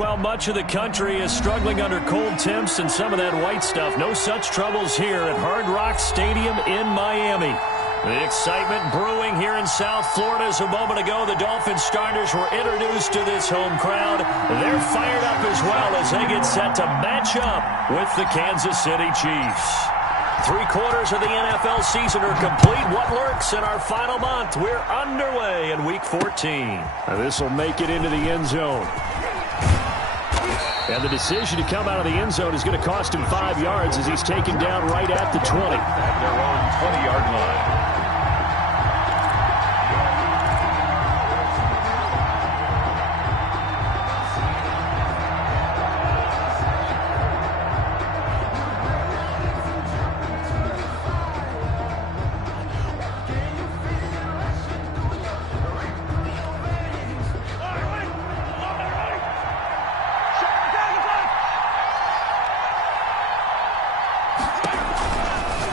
Well, much of the country is struggling under cold temps and some of that white stuff. No such troubles here at Hard Rock Stadium in Miami. The excitement brewing here in South Florida. As a moment ago, the Dolphins starters were introduced to this home crowd. They're fired up as well as they get set to match up with the Kansas City Chiefs. 3/4 of the NFL season are complete. What lurks in our final month? We're underway in Week 14. This will make it into the end zone. And the decision to come out of the end zone is going to cost him 5 yards as he's taken down right at the 20. At their own 20-yard line.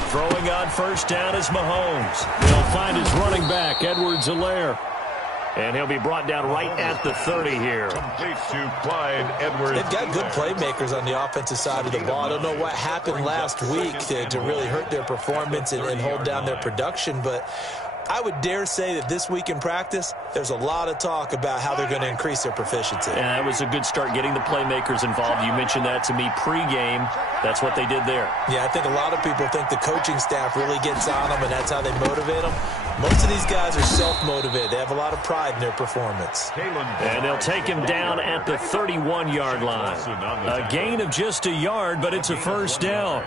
Throwing on first down is Mahomes. He'll find his running back, Edwards-Helaire. And he'll be brought down right at the 30 here. Complete to Clyde Edwards. They've got good playmakers on the offensive side of the ball. I don't know what happened last week to really hurt their performance and hold down their production, but I would dare say that this week in practice, there's a lot of talk about how they're going to increase their proficiency. And that was a good start getting the playmakers involved. You mentioned that to me pregame. That's what they did there. Yeah, I think a lot of people think the coaching staff really gets on them, and that's how they motivate them. Most of these guys are self-motivated. They have a lot of pride in their performance. And they'll take him down at the 31-yard line. A gain of just a yard, but it's a first down.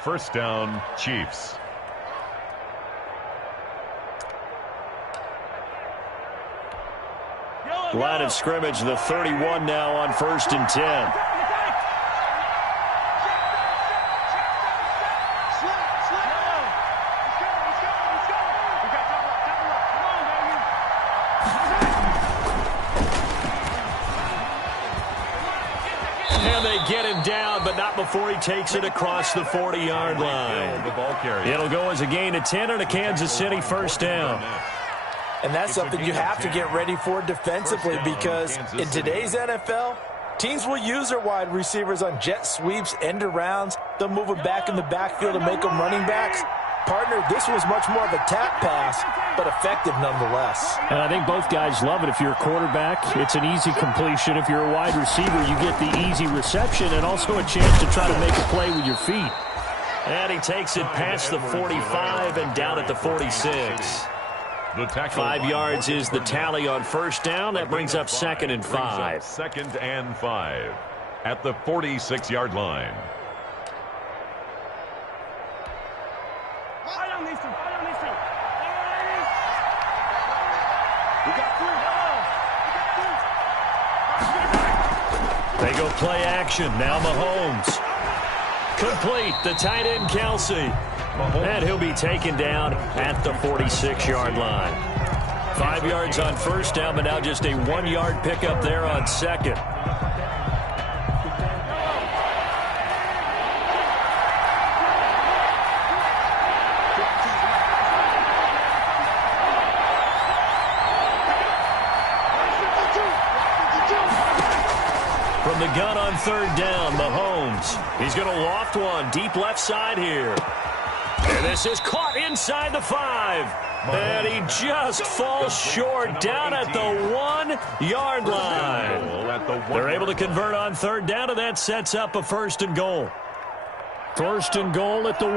First down, Chiefs. Line of scrimmage, the 31 now on 1st and 10. And they get him down, but not before he takes it across the 40-yard line. It'll go as a gain of 10 and a Kansas City first down. And that's something you have to get ready for defensively, because in today's NFL, teams will use their wide receivers on jet sweeps, end arounds. They'll move them back in the backfield and make them running backs. Partner, this was much more of a tap pass, but effective nonetheless. And I think both guys love it. If you're a quarterback, it's an easy completion. If you're a wide receiver, you get the easy reception and also a chance to try to make a play with your feet. And he takes it past the 45 and down at the 46. 5 yards is the tally on first down. That brings up 2nd and 5. 2nd and 5 at the 46-yard line. They go play action. Now Mahomes. Complete. The tight end, Kelsey. And he'll be taken down at the 46-yard line. 5 yards on first down, but now just a 1-yard pickup there on second. From the gun on third down, Mahomes. He's going to loft one deep left side here. And this is caught inside the 5. And he just falls short down at the 1-yard line. They're able to convert on third down, and that sets up a 1st and goal. 1st and goal at the 1.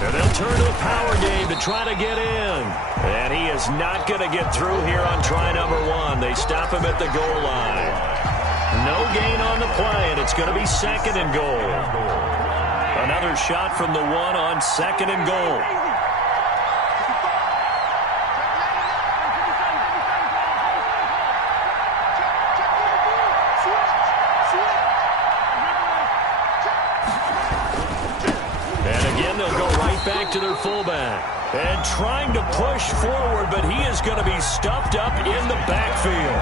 And they'll turn to a power game to try to get in. And he is not going to get through here on try number 1. They stop him at the goal line. No gain on the play, and it's going to be 2nd and goal. Another shot from the 1 on 2nd and goal. Back to their fullback. And trying to push forward, but he is going to be stuffed up in the backfield.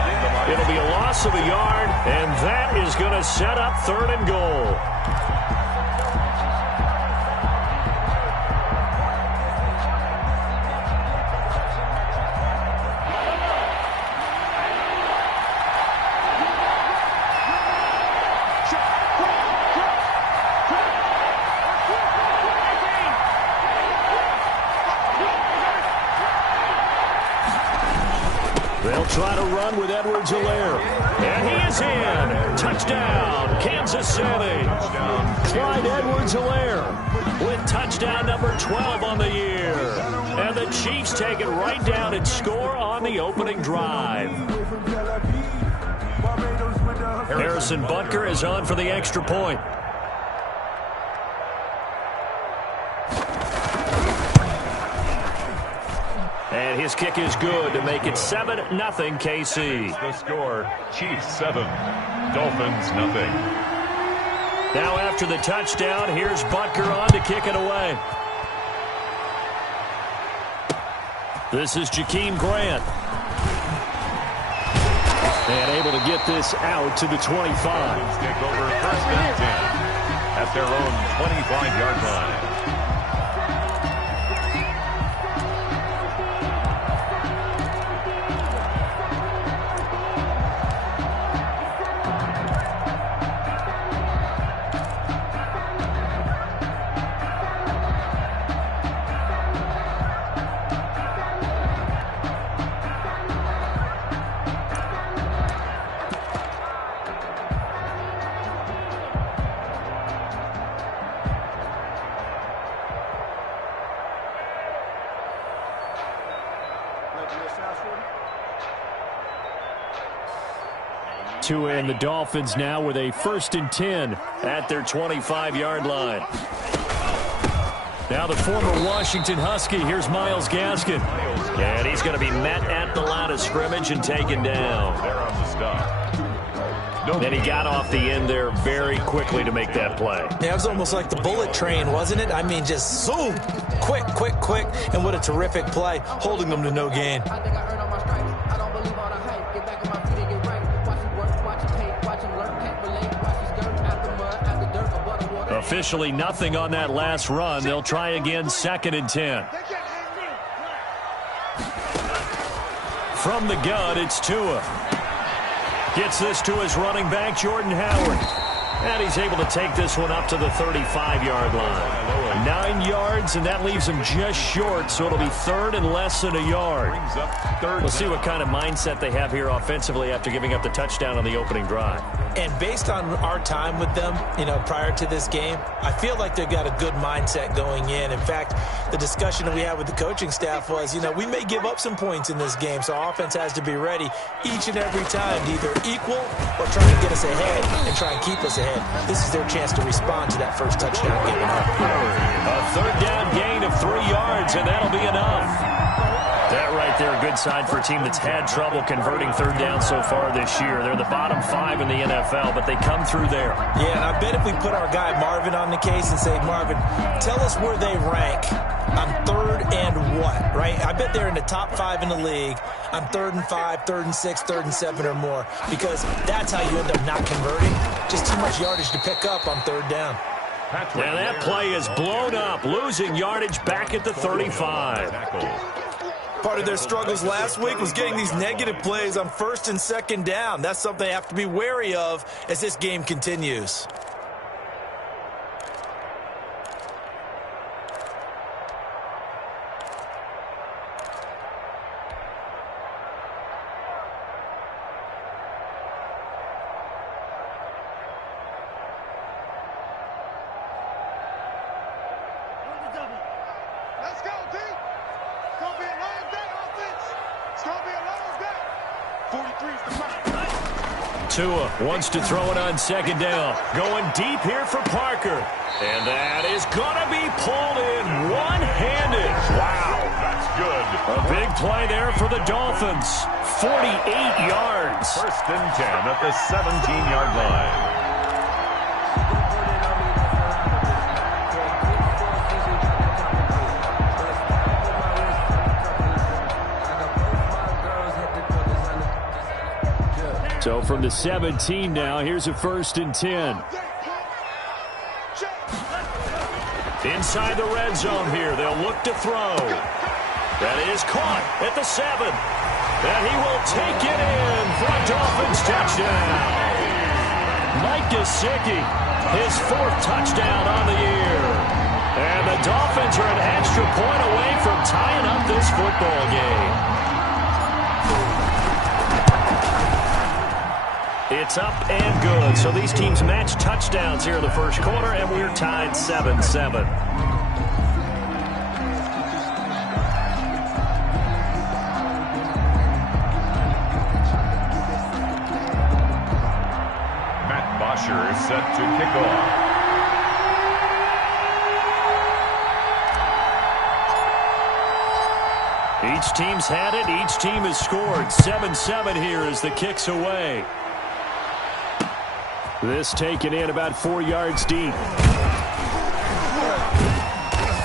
It'll be a loss of a yard, and that is going to set up 3rd and goal. They'll try to run with Edwards-Helaire. And he is in. Touchdown, Kansas City. Clyde Edwards-Helaire with touchdown number 12 on the year. And the Chiefs take it right down and score on the opening drive. Harrison Butker is on for the extra point. And his kick is good to make it 7-0 KC. The score, Chiefs 7, Dolphins nothing. Now after the touchdown, here's Butker on to kick it away. This is Jakeem Grant. And able to get this out to the 25. Dolphins take over first and 10 at their own 25-yard line. And the Dolphins now with a 1st and 10 at their 25-yard line. Now the former Washington Husky, here's Myles Gaskin. And he's going to be met at the line of scrimmage and taken down. They're on the stop. And he got off the end there very quickly to make that play. Yeah, it was almost like the bullet train, wasn't it? I mean, just zoom, quick, and what a terrific play, holding them to no gain. Officially nothing on that last run. They'll try again, 2nd and 10. From the gun, it's Tua. Gets this to his running back, Jordan Howard. And he's able to take this one up to the 35-yard line. 9 yards, and that leaves him just short, so it'll be 3rd and less than a yard. We'll see what kind of mindset they have here offensively after giving up the touchdown on the opening drive. And based on our time with them, prior to this game, I feel like they've got a good mindset going in. In fact, the discussion that we had with the coaching staff was, we may give up some points in this game, so our offense has to be ready each and every time to either equal or try to get us ahead and try and keep us ahead. This is their chance to respond to that first touchdown given up. A 3rd down gain of 3 yards, and that'll be enough. That right there, a good sign for a team that's had trouble converting 3rd down so far this year. They're the bottom 5 in the NFL, but they come through there. Yeah, and I bet if we put our guy Marvin on the case and say, Marvin, tell us where they rank on 3rd and what, right? I bet they're in the top 5 in the league on 3rd and 5, 3rd and 6, 3rd and 7 or more, because that's how you end up not converting. Just too much yardage to pick up on 3rd down. Now that play is blown up, losing yardage back at the 35. Part of their struggles last week was getting these negative plays on 1st and 2nd down. That's something they have to be wary of as this game continues. Tua wants to throw it on 2nd down. Going deep here for Parker. And that is going to be pulled in one-handed. Wow, that's good. A big play there for the Dolphins. 48 yards. 1st and 10 at the 17-yard line. So from the 17 now, here's a 1st and 10. Inside the red zone here, they'll look to throw. That is caught at the 7. And he will take it in for a Dolphins touchdown. Mike Gesicki, his 4th touchdown on the year. And the Dolphins are an extra point away from tying up this football game. It's up and good. So these teams match touchdowns here in the first quarter, and we're tied 7-7. Matt Bosher is set to kick off. Each team's had it. Each team has scored. 7-7 here as the kick's away. This taken in about 4 yards deep.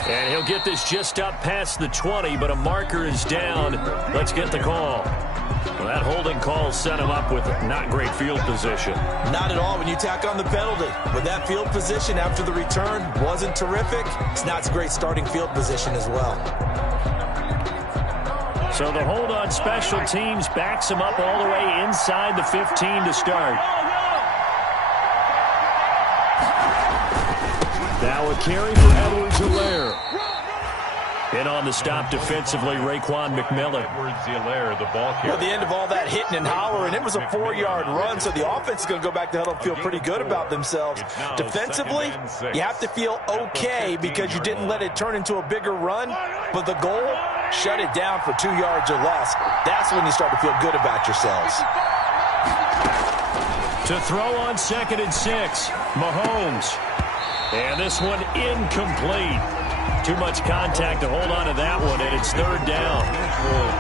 And he'll get this just up past the 20, but a marker is down. Let's get the call. Well, that holding call set him up with not great field position. Not at all when you tack on the penalty. But that field position after the return wasn't terrific. It's not a great starting field position as well. So the hold on special teams backs him up all the way inside the 15 to start. Now a carry for Edwards-Helaire. In on the stop defensively, Raekwon McMillan. Edwards-Helaire, the ball carrier. Well, the end of all that hitting and hollering, it was a 4-yard run, so the offense is going to go back to huddle and feel pretty good about themselves. Defensively, you have to feel okay because you didn't let it turn into a bigger run, but the goal, shut it down for 2 yards or less. That's when you start to feel good about yourselves. To throw on 2nd and 6, Mahomes. And this one incomplete. Too much contact to hold on to that one, and it's 3rd down.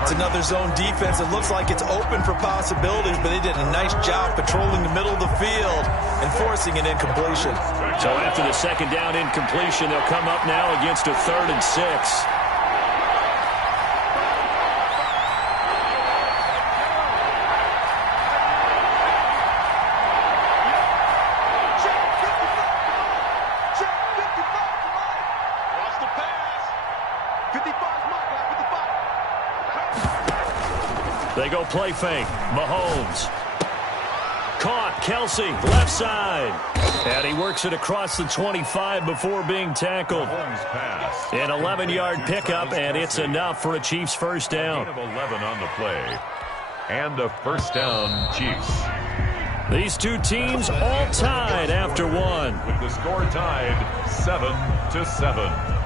It's another zone defense. It looks like it's open for possibilities, but they did a nice job patrolling the middle of the field and forcing an incompletion. So after the 2nd down incompletion, they'll come up now against a 3rd and 6. They go play fake. Mahomes. Caught. Kelsey, left side. And he works it across the 25 before being tackled. An 11-yard pickup, and it's enough for a Chiefs first down. 11 on the play. And a first down, Chiefs. These two teams all tied after one. With the score tied 7-7.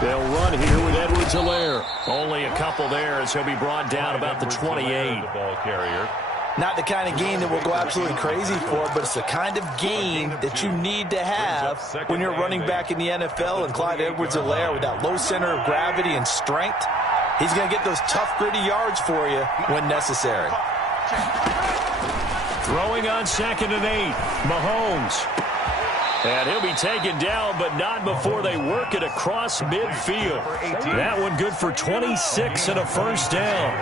They'll run here with Edwards-Helaire. Only a couple there as he'll be brought down about the 28. The ball carrier. Not the kind of game that we'll go absolutely crazy for, but it's the kind of game that you need to have when you're running back in the NFL. And Clyde Edwards-Helaire, with that low center of gravity and strength, he's going to get those tough, gritty yards for you when necessary. Throwing on 2nd and 8, Mahomes. And he'll be taken down, but not before they work it across midfield. That one good for 26 and a first down.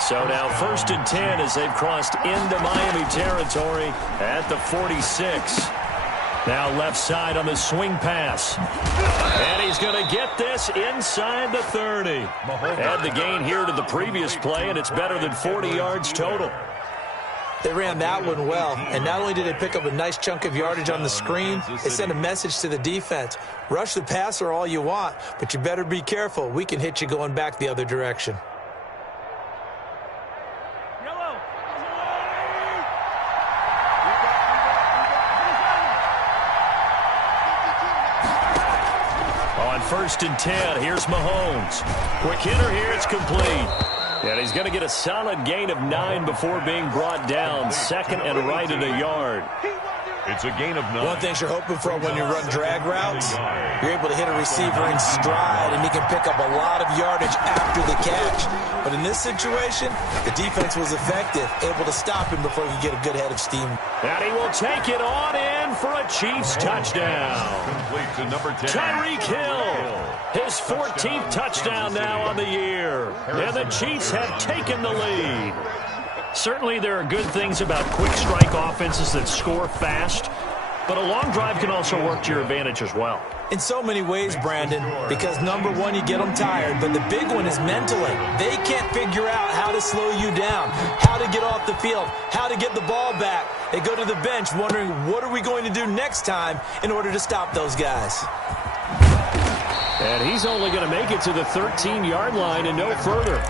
So now 1st and 10 as they've crossed into Miami territory at the 46. Now left side on the swing pass. And he's going to get this inside the 30. Add the gain here to the previous play, and it's better than 40 yards total. They ran that one well, and not only did they pick up a nice chunk of yardage on the screen, they sent a message to the defense. Rush the passer all you want, but you better be careful. We can hit you going back the other direction. On 1st and 10, here's Mahomes. Quick hitter here, it's complete. And he's going to get a solid gain of 9 before being brought down. 2nd and right at a yard. It's a gain of 9. One thing you're hoping for when you run drag routes, you're able to hit a receiver in stride, and he can pick up a lot of yardage after the catch. But in this situation, the defense was effective, able to stop him before he could get a good head of steam. And he will take it on in for a Chiefs touchdown. Complete to number 10. Tyreek Hill. His 14th touchdown now on the year. And the Chiefs have taken the lead. Certainly there are good things about quick strike offenses that score fast, but a long drive can also work to your advantage as well. In so many ways, Brandon, because number one, you get them tired, but the big one is mentally. They can't figure out how to slow you down, how to get off the field, how to get the ball back. They go to the bench wondering, what are we going to do next time in order to stop those guys? And he's only going to make it to the 13-yard line and no further.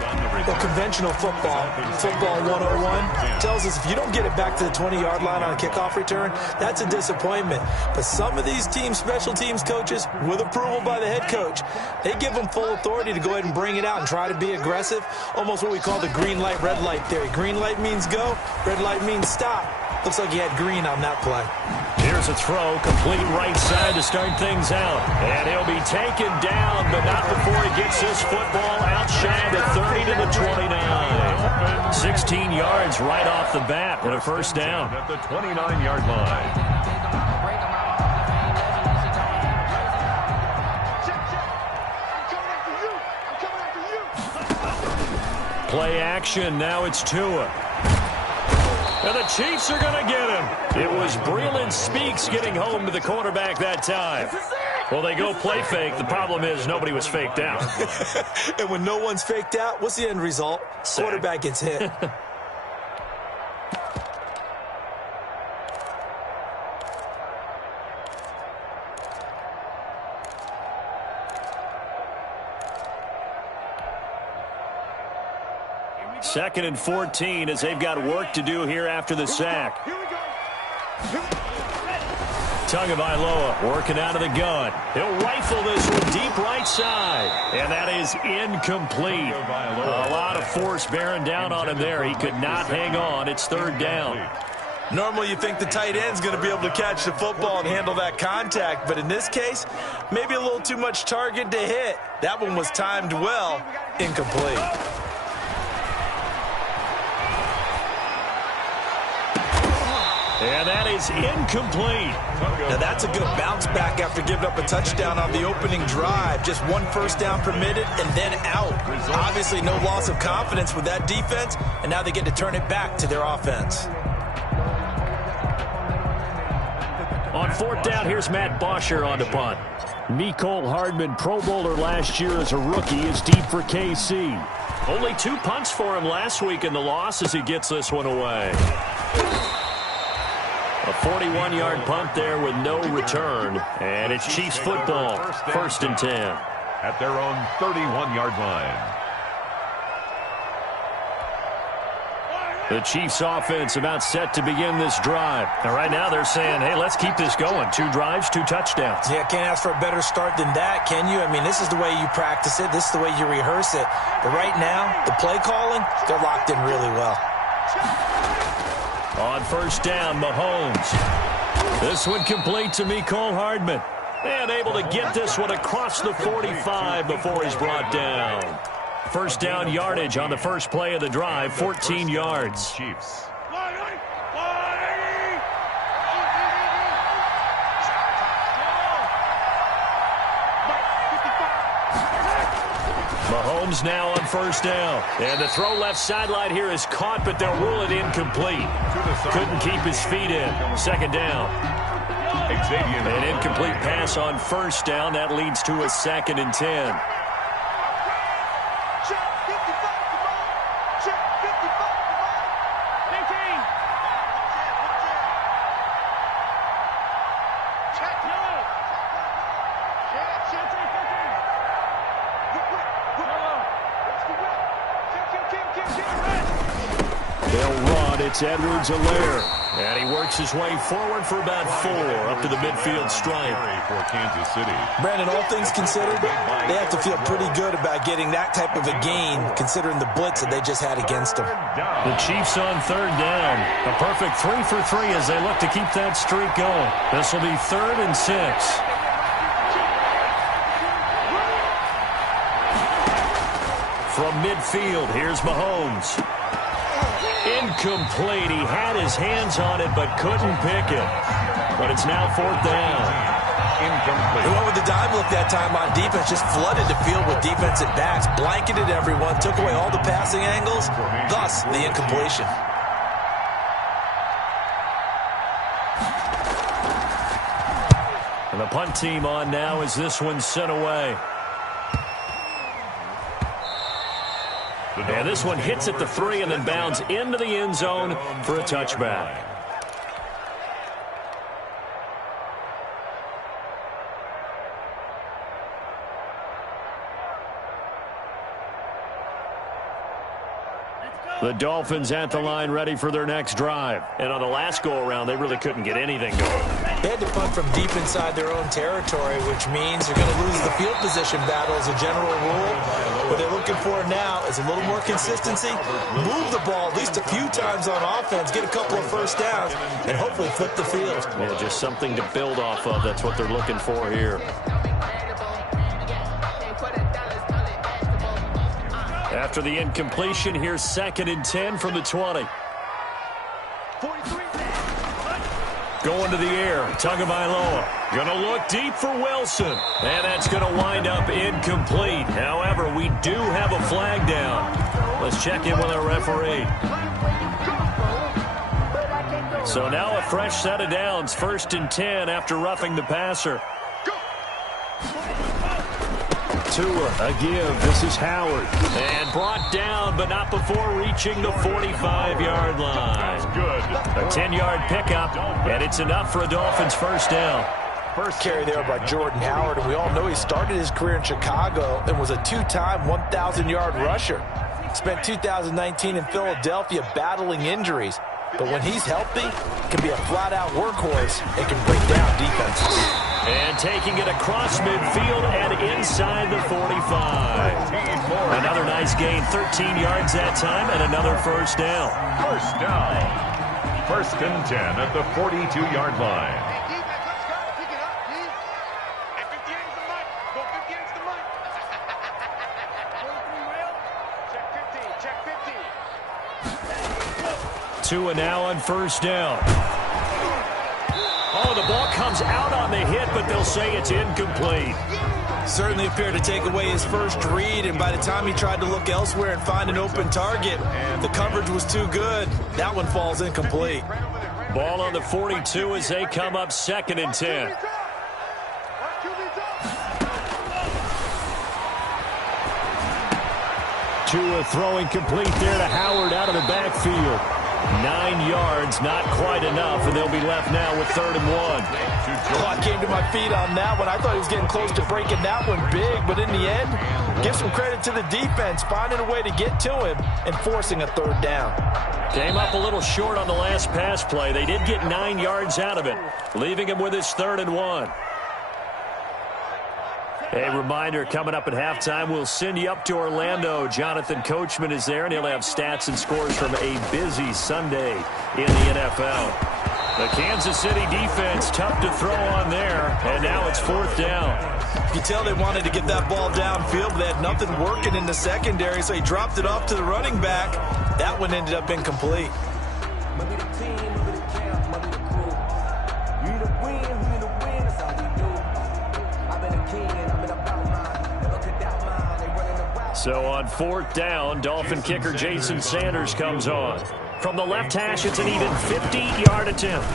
Well, conventional football 101, tells us if you don't get it back to the 20-yard line on a kickoff return, that's a disappointment. But some of these team special teams coaches, with approval by the head coach, they give them full authority to go ahead and bring it out and try to be aggressive, almost what we call the green light, red light theory. Green light means go, red light means stop. Looks like he had green on that play. Here's a throw, complete right side to start things out. And he'll be taken down, but not before he gets this football out shy of the 30 to the 29. 16 yards right off the bat with a first down. At the 29-yard line. Play action, now it's Tua. And the Chiefs are going to get him. It was Breeland Speaks getting home to the quarterback that time. Well, they go play fake. The problem is nobody was faked out. And when no one's faked out, what's the end result? Sack. Quarterback gets hit. Second and 14 as they've got work to do here after the sack. Tagovailoa working out of the gun. He'll rifle this one deep right side. And that is incomplete. A lot of force bearing down on him there. He could not hang on. It's third down. Normally you think the tight end's going to be able to catch the football and handle that contact, but in this case, maybe a little too much target to hit. That one was timed well, incomplete. And that is incomplete. Now that's a good bounce back after giving up a touchdown on the opening drive. Just one first down permitted and then out. Obviously no loss of confidence with that defense, and now they get to turn it back to their offense. On fourth down, here's Matt Bosher on the punt. Mecole Hardman, Pro Bowler last year as a rookie, is deep for KC. Only 2 punts for him last week in the loss as he gets this one away. A 41-yard punt there with no return. And it's Chiefs football, first and 10. At their own 31-yard line. The Chiefs offense about set to begin this drive. And right now they're saying, hey, let's keep this going. 2 drives, 2 touchdowns. Yeah, can't ask for a better start than that, can you? I mean, this is the way you practice it. This is the way you rehearse it. But right now, the play calling, they're locked in really well. On first down, Mahomes. This one complete to Mecole Hardman. And able to get this one across the 45 before he's brought down. First down yardage on the first play of the drive, 14 yards. Chiefs. Mahomes now on first down. And the throw left sideline here is caught, but they'll rule it incomplete. Couldn't keep his feet in. Second down. An incomplete pass on first down. That leads to a 2nd and 10. It's Edwards-Helaire. And he works his way forward for about 4 up to the midfield stripe. For Kansas City. Brandon, all things considered, they have to feel pretty good about getting that type of a gain, considering the blitz that they just had against them. The Chiefs on third down. A perfect 3 for 3 as they look to keep that streak going. This will be 3rd and 6. From midfield, here's Mahomes. Incomplete. He had his hands on it but couldn't pick it. But it's now 4th down. Incomplete. He went with the dime look that time on defense, just flooded the field with defensive backs, blanketed everyone, took away all the passing angles, thus the incompletion. And the punt team on now as this one's sent away. And this one hits at the 3 and then bounds into the end zone for a touchback. The Dolphins at the line ready for their next drive. And on the last go-around, they really couldn't get anything going. They had to punt from deep inside their own territory, which means they're going to lose the field position battle as a general rule. What they're looking for now is a little more consistency, move the ball at least a few times on offense, get a couple of first downs, and hopefully flip the field. Yeah, just something to build off of. That's what they're looking for here. After the incompletion, here's 2nd and 10 from the 20. Going to the air, Tagovailoa. Going to look deep for Wilson. And that's going to wind up incomplete. However, we do have a flag down. Let's check in with our referee. So now a fresh set of downs, 1st and 10 after roughing the passer. Tua, a give. This is Howard. And brought down, but not before reaching the 45-yard line. A 10-yard pickup, and it's enough for a Dolphins first down. First carry there by Jordan Howard, and we all know he started his career in Chicago and was a 2-time 1,000-yard rusher. Spent 2019 in Philadelphia battling injuries, but when he's healthy, can be a flat-out workhorse and can break down defenses. And taking it across midfield and inside the 45. Another nice gain, 13 yards that time, and another first down. First down. 1st and 10 at the 42-yard line. Tua now on first down. Oh, the ball comes out on the hit, but they'll say it's incomplete. Certainly appeared to take away his first read, and by the time he tried to look elsewhere and find an open target, the coverage was too good. That one falls incomplete. Ball on the 42 as they come up 2nd and 10. Tua throwing complete there to Howard out of the backfield. 9 yards, not quite enough, and they'll be left now with 3rd and 1. Oh, I came to my feet on that one. I thought he was getting close to breaking that one big, but in the end, give some credit to the defense, finding a way to get to him and forcing a 3rd down. Came up a little short on the last pass play. They did get 9 yards out of it, leaving him with his 3rd and 1. A reminder, coming up at halftime, we'll send you up to Orlando. Jonathan Coachman is there, and he'll have stats and scores from a busy Sunday in the NFL. The Kansas City defense, tough to throw on there, and now it's 4th down. You tell they wanted to get that ball downfield, but they had nothing working in the secondary, so he dropped it off to the running back. That one ended up incomplete. So on 4th down, Dolphin kicker Jason Sanders comes on. From the left hash, it's an even 50-yard attempt.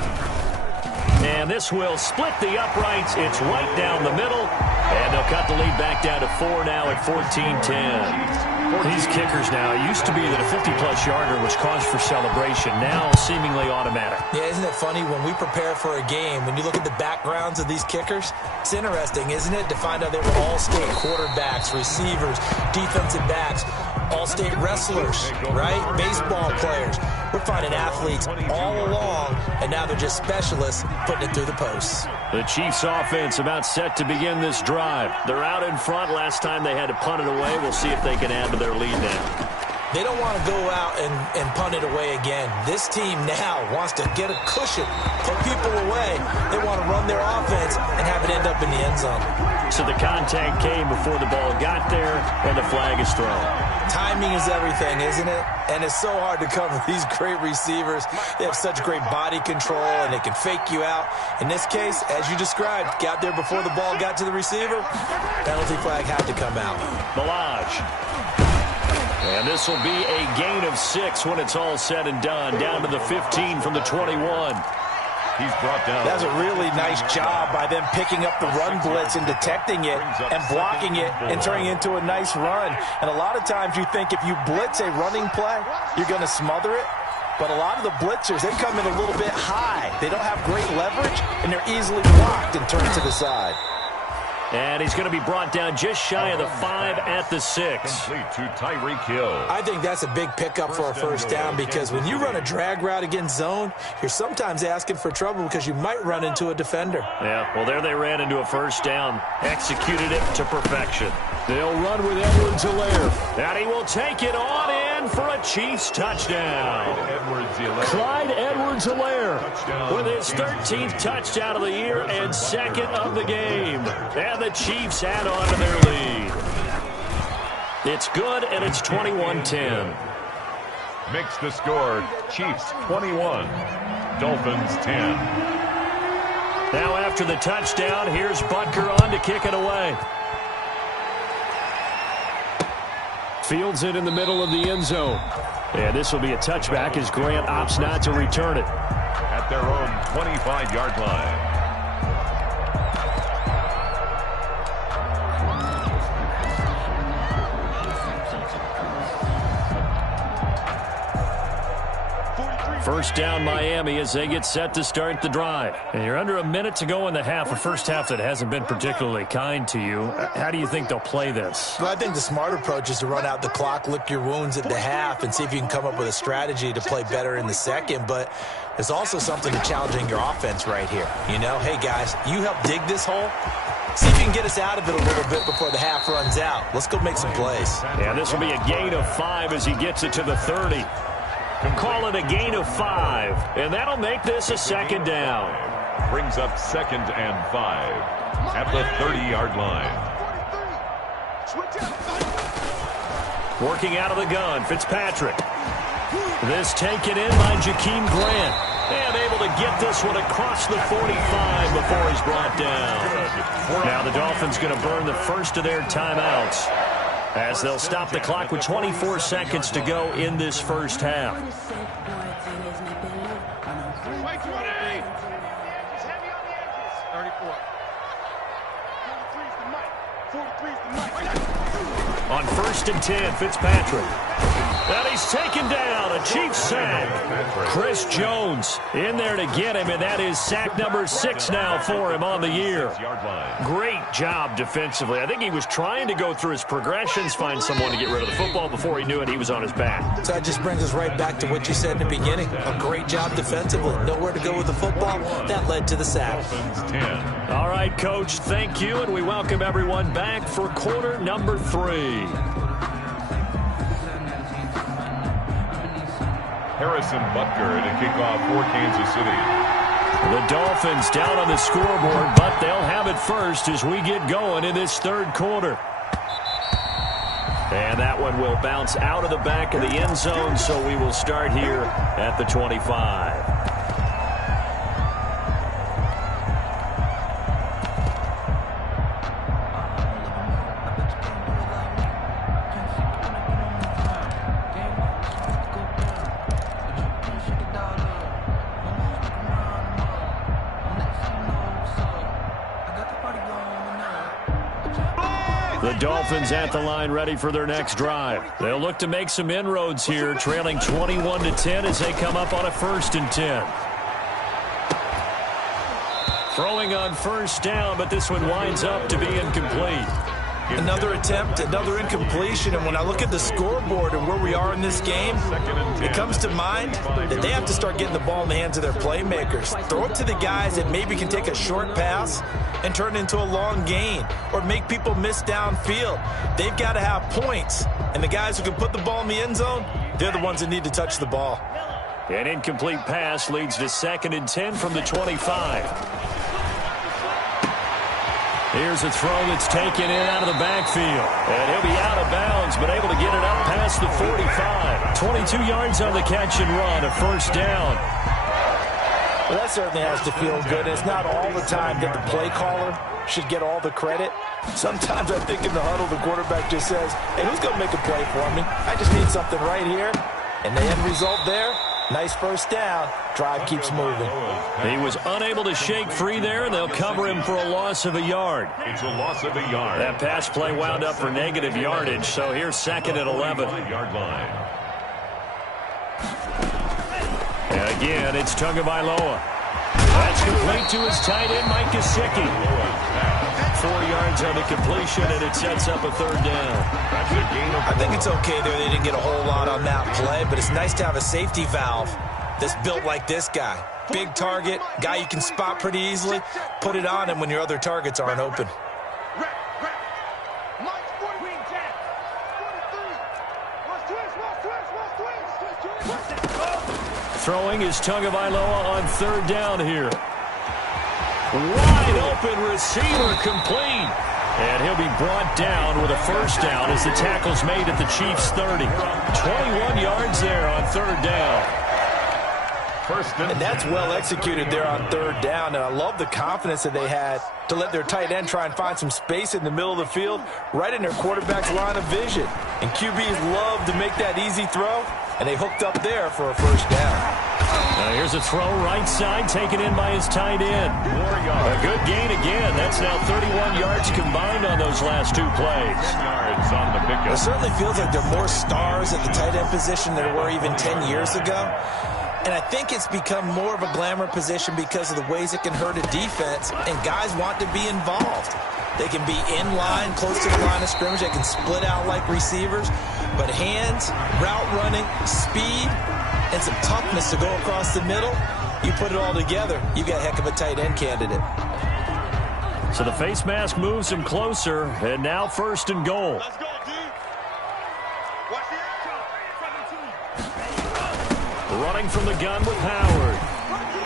And this will split the uprights. It's right down the middle. And they'll cut the lead back down to 4 now at 14-10. These kickers now, it used to be that a 50-plus yarder was cause for celebration. Now seemingly automatic. Yeah, isn't it funny when we prepare for a game, when you look at the backgrounds of these kickers, it's interesting, isn't it, to find out they were all-state quarterbacks, receivers, defensive backs, all-state wrestlers, right? Baseball players. We're finding athletes all along, and now they're just specialists putting it through the posts. The Chiefs offense about set to begin this drive. They're out in front. Last time they had to punt it away. We'll see if they can add to their lead now. They don't want to go out and punt it away again. This team now wants to get a cushion, put people away. They want to run their offense and have it end up in the end zone. So the contact came before the ball got there, and the flag is thrown. Timing is everything, isn't it? And it's so hard to cover these great receivers. They have such great body control, and they can fake you out. In this case, as you described, got there before the ball got to the receiver. Penalty flag had to come out. Balaj. And this will be a gain of 6 when it's all said and done. Down to the 15 from the 21. He's brought down. That's a really nice job by them picking up the run blitz and detecting it and blocking it and turning it into a nice run. And a lot of times you think if you blitz a running play, you're going to smother it. But a lot of the blitzers, they come in a little bit high. They don't have great leverage, and they're easily blocked and turned to the side. And he's going to be brought down just shy of the 5 at the 6. Complete to Tyreek Hill. I think that's a big pickup for a first down because when you run a drag route against zone, you're sometimes asking for trouble because you might run into a defender. Yeah, well, there they ran into a first down. Executed it to perfection. They'll run with Edwards-Helaire. And he will take it on in for a Chiefs touchdown. Clyde Edwards-Helaire With his 13th touchdown of the year and second of the game. And the Chiefs add on to their lead. It's good, and it's 21-10. Makes the score Chiefs 21, Dolphins 10. Now after the touchdown, here's Butker on to kick it away. Fields it in the middle of the end zone. And this will be a touchback as Grant opts not to return it. At their own 25-yard line. First down Miami as they get set to start the drive. And you're under a minute to go in the half, a first half that hasn't been particularly kind to you. How do you think they'll play this? Well, I think the smart approach is to run out the clock, lick your wounds at the half, and see if you can come up with a strategy to play better in the second. But there's also something to challenging your offense right here. You know, hey, guys, you help dig this hole. See if you can get us out of it a little bit before the half runs out. Let's go make some plays. Yeah, this will be a gain of 5 as he gets it to the 30. Call it a gain of 5, and that'll make this a second down. Brings up 2nd and 5 at the 30-yard line. Working out of the gun, Fitzpatrick. This taken in by Jakeem Grant. And able to get this one across the 45 before he's brought down. Now the Dolphins going to burn the first of their timeouts, as they'll stop the clock with 24 seconds to go in this first half. On 1st and 10, Fitzpatrick. And he's taken down, a Chiefs sack. Chris Jones in there to get him, and that is sack number 6 now for him on the year. Great job defensively. I think he was trying to go through his progressions, find someone to get rid of the football. Before he knew it, he was on his back. So that just brings us right back to what you said in the beginning. A great job defensively. Nowhere to go with the football. That led to the sack. All right, Coach, thank you, and we welcome everyone back for quarter number 3. Harrison Butker to kick off for Kansas City. The Dolphins down on the scoreboard, but they'll have it first as we get going in this third quarter. And that one will bounce out of the back of the end zone, so we will start here at the 25. The Dolphins at the line ready for their next drive. They'll look to make some inroads here, trailing 21-10 as they come up on a 1st and 10. Throwing on first down, but this one winds up to be incomplete. Another attempt, another incompletion, and when I look at the scoreboard and where we are in this game, it comes to mind that they have to start getting the ball in the hands of their playmakers. Throw it to the guys that maybe can take a short pass and turn it into a long gain or make people miss downfield. They've got to have points, and the guys who can put the ball in the end zone, they're the ones that need to touch the ball. An incomplete pass leads to 2nd and 10 from the 25. Here's a throw that's taken in out of the backfield. And he'll be out of bounds, but able to get it up past the 45. 22 yards on the catch and run, a first down. Well, that certainly has to feel good. It's not all the time that the play caller should get all the credit. Sometimes I think in the huddle, the quarterback just says, hey, who's going to make a play for me? I just need something right here. And the end result there, Nice first down. Drive keeps moving. He was unable to shake free there, and they'll cover him for a loss of a yard. It's a loss of a yard. That pass play wound up for negative yardage, so here's second and 11. Yard line. And again, it's Tagovailoa. That's complete to his tight end, Mike Gesicki. 4 yards on the completion, and it sets up a third down. I think it's okay there. They didn't get a whole lot on that play, but it's nice to have a safety valve that's built like this guy. Big target, guy you can spot pretty easily. Put it on him when your other targets aren't open. Throwing is Tagovailoa on third down here. Wide open receiver complete. And he'll be brought down with a first down as the tackle's made at the Chiefs' 30. 21 yards there on third down. And that's well executed there on third down. And I love the confidence that they had to let their tight end try and find some space in the middle of the field, right in their quarterback's line of vision. And QBs love to make that easy throw, and they hooked up there for a first down. Now here's a throw right side taken in by his tight end. A good gain again. That's now 31 yards combined on those last 2 plays. It certainly feels like there are more stars at the tight end position than there were even 10 years ago. And I think it's become more of a glamour position because of the ways it can hurt a defense, and guys want to be involved. They can be in line, close to the line of scrimmage. They can split out like receivers. But hands, route running, speed, and some toughness to go across the middle, you put it all together, you got a heck of a tight end candidate. So the face mask moves him closer, and now first and goal. Let's go, D. Watch the action. Running from the gun with Howard.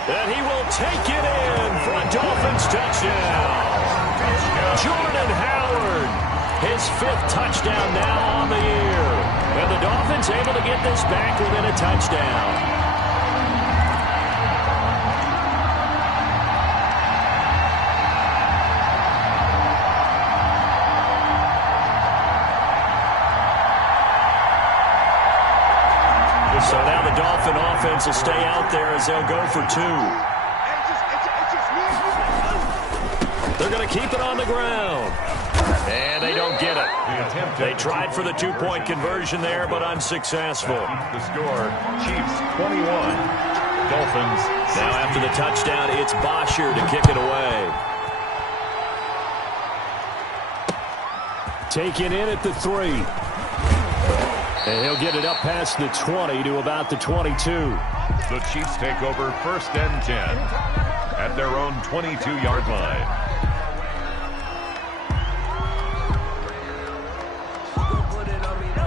And he will take it in for a Dolphins touchdown. Jordan Howard, his 5th touchdown now on the year. And the Dolphins able to get this back within a touchdown. So now the Dolphin offense will stay out there as they'll go for 2. They're going to keep it on the ground. And they don't get it. They tried for the 2-point conversion there, but unsuccessful. The score, Chiefs 21, Dolphins. Now after the touchdown, it's Bosher to kick it away. Taken in at the 3. And he'll get it up past the 20 to about the 22. The Chiefs take over 1st and 10 at their own 22-yard line.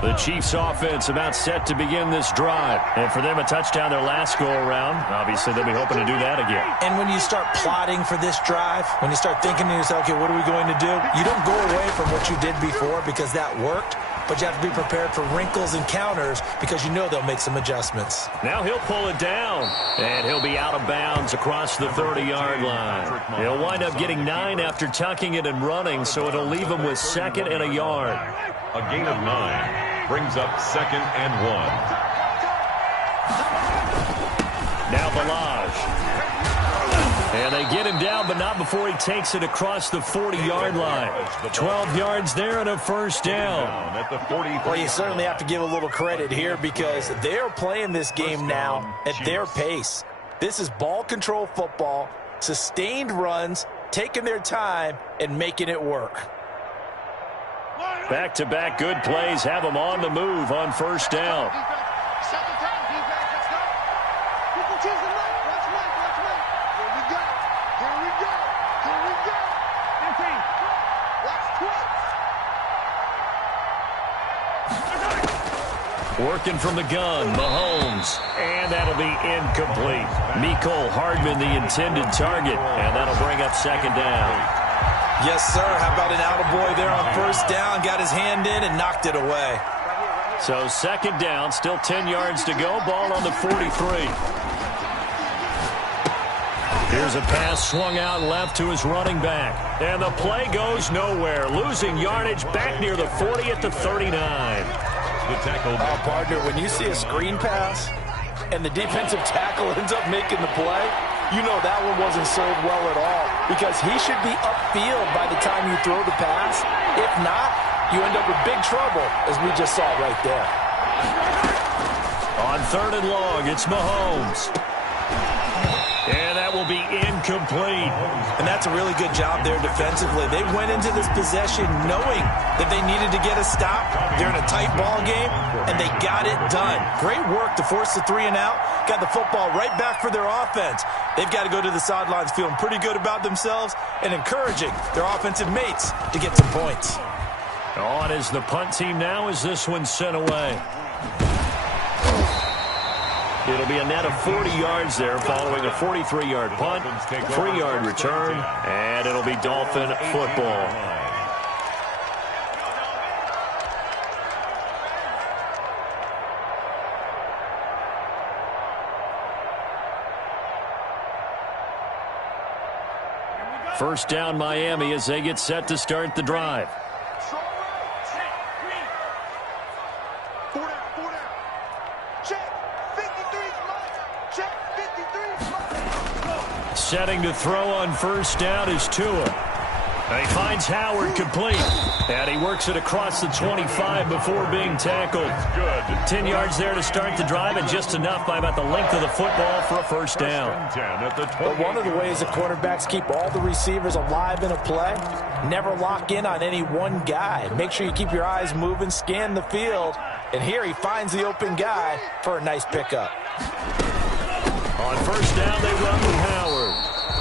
The Chiefs offense about set to begin this drive. And for them, a touchdown their last go-around. Obviously, they'll be hoping to do that again. And when you start plotting for this drive, when you start thinking to yourself, okay, what are we going to do? You don't go away from what you did before because that worked. But you have to be prepared for wrinkles and counters because you know they'll make some adjustments. Now he'll pull it down, and he'll be out of bounds across the 30-yard line. He'll wind up getting 9 after tucking it and running, so it'll leave him with 2nd and a yard. A gain of 9 brings up 2nd and 1. Now Balaj. And they get him down, but not before he takes it across the 40-yard line. 12 yards there and a first down. Well, you certainly have to give a little credit here because they're playing this game now at their pace. This is ball control football, sustained runs, taking their time, and making it work. Back-to-back good plays have them on the move on first down. Working from the gun, Mahomes. And that'll be incomplete. Mecole Hardman, the intended target. And that'll bring up 2nd down. Yes, sir. How about an attaboy there on first down? Got his hand in and knocked it away. So 2nd down, still 10 yards to go. Ball on the 43. Here's a pass swung out left to his running back. And the play goes nowhere. Losing yardage back near the 40 at the 39. The tackle. Partner, when you see a screen pass and the defensive tackle ends up making the play, you know that one wasn't served well at all, because he should be upfield by the time you throw the pass. If not, you end up with big trouble, as we just saw right there. On 3rd and long, it's Mahomes. And that will be incomplete. And that's a really good job there defensively. They went into this possession knowing that they needed to get a stop. They're in a tight ball game, and they got it done. Great work to force the 3 and out. Got the football right back for their offense. They've got to go to the sidelines feeling pretty good about themselves and encouraging their offensive mates to get some points. On is the punt team now as this one's sent away. It'll be a net of 40 yards there following a 43-yard punt, 3-yard return, and it'll be Dolphin football. First down Miami as they get set to start the drive. Setting to throw on first down is Tua. And he finds Howard complete. And he works it across the 25 before being tackled. Good. 10 yards there to start the drive, and just enough by about the length of the football for a first down. But one of the ways the quarterbacks keep all the receivers alive in a play, never lock in on any one guy. Make sure you keep your eyes moving, scan the field. And here he finds the open guy for a nice pickup. On first down, they run with Howard.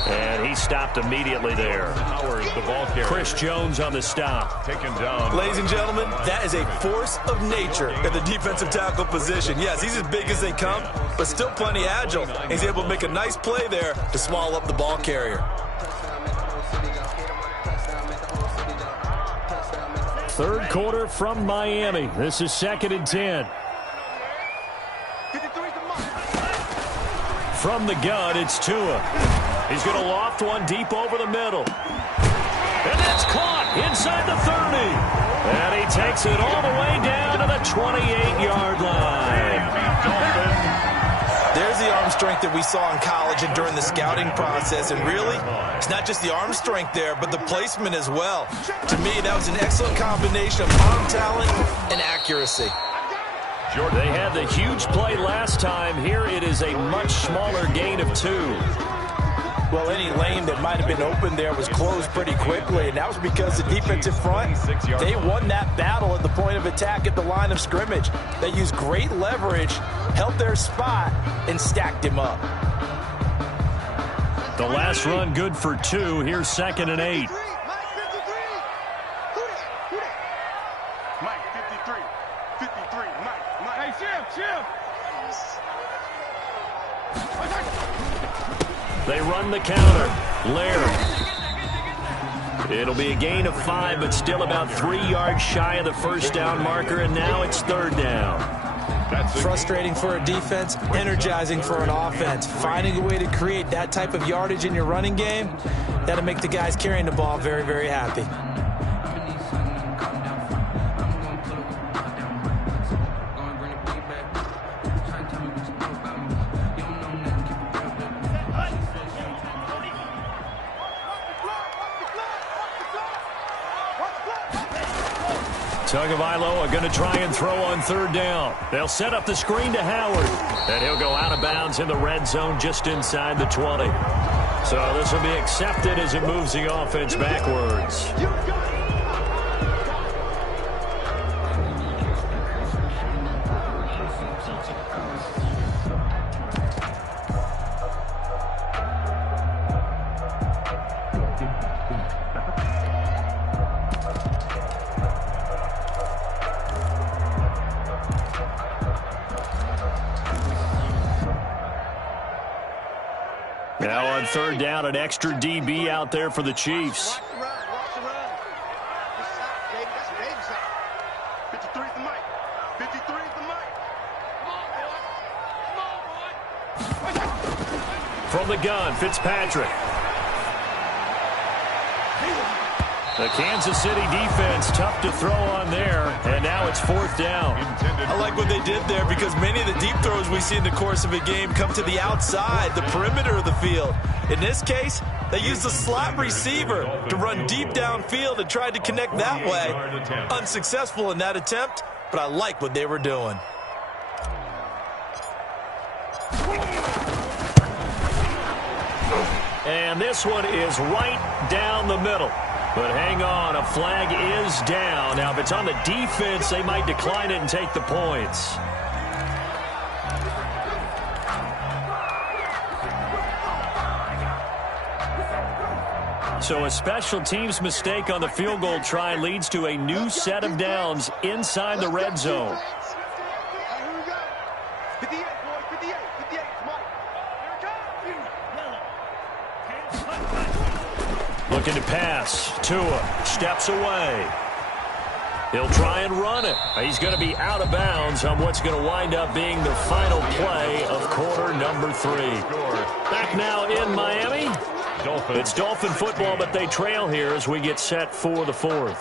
And he stopped immediately there. Howard, the ball carrier. Chris Jones on the stop. Taken down. Ladies and gentlemen, that is a force of nature in the defensive tackle position. Yes, he's as big as they come, but still plenty agile. He's able to make a nice play there to swallow up the ball carrier. Third quarter from Miami. This is 2nd and 10. From the gun, it's Tua. He's going to loft one deep over the middle. And that's caught inside the 30. And he takes it all the way down to the 28-yard line. There's the arm strength that we saw in college and during the scouting process. And really, it's not just the arm strength there, but the placement as well. To me, that was an excellent combination of arm talent and accuracy. They had the huge play last time. Here it is a much smaller gain of 2. Well, any lane that might have been open there was closed pretty quickly, and that was because the defensive front, they won that battle at the point of attack at the line of scrimmage. They used great leverage, held their spot, and stacked him up. The last run good for 2. Here's 2nd and 8. They run the counter. Laird. It'll be a gain of 5, but still about 3 yards shy of the first down marker, and now it's 3rd down. Frustrating for a defense, energizing for an offense. Finding a way to create that type of yardage in your running game, that'll make the guys carrying the ball very, very happy. Tagovailoa going to try and throw on 3rd down. They'll set up the screen to Howard. And he'll go out of bounds in the red zone just inside the 20. So this will be accepted as it moves the offense backwards. Now on 3rd down, an extra DB out there for the Chiefs. From the gun, Fitzpatrick. The Kansas City defense tough to throw on there, and now it's 4th down. I like what they did there because many of the deep throws we see in the course of a game come to the outside, the perimeter of the field. In this case, they used the slot receiver to run deep downfield and tried to connect that way. Unsuccessful in that attempt, but I like what they were doing. And this one is right down the middle. But hang on, a flag is down. Now, if it's on the defense, they might decline it and take the points. So a special teams mistake on the field goal try leads to a new set of downs inside the red zone. Looking to pass. Tua steps away. He'll try and run it. He's going to be out of bounds on what's going to wind up being the final play of quarter number 3. Back now in Miami. It's Dolphin football, but they trail here as we get set for the 4th.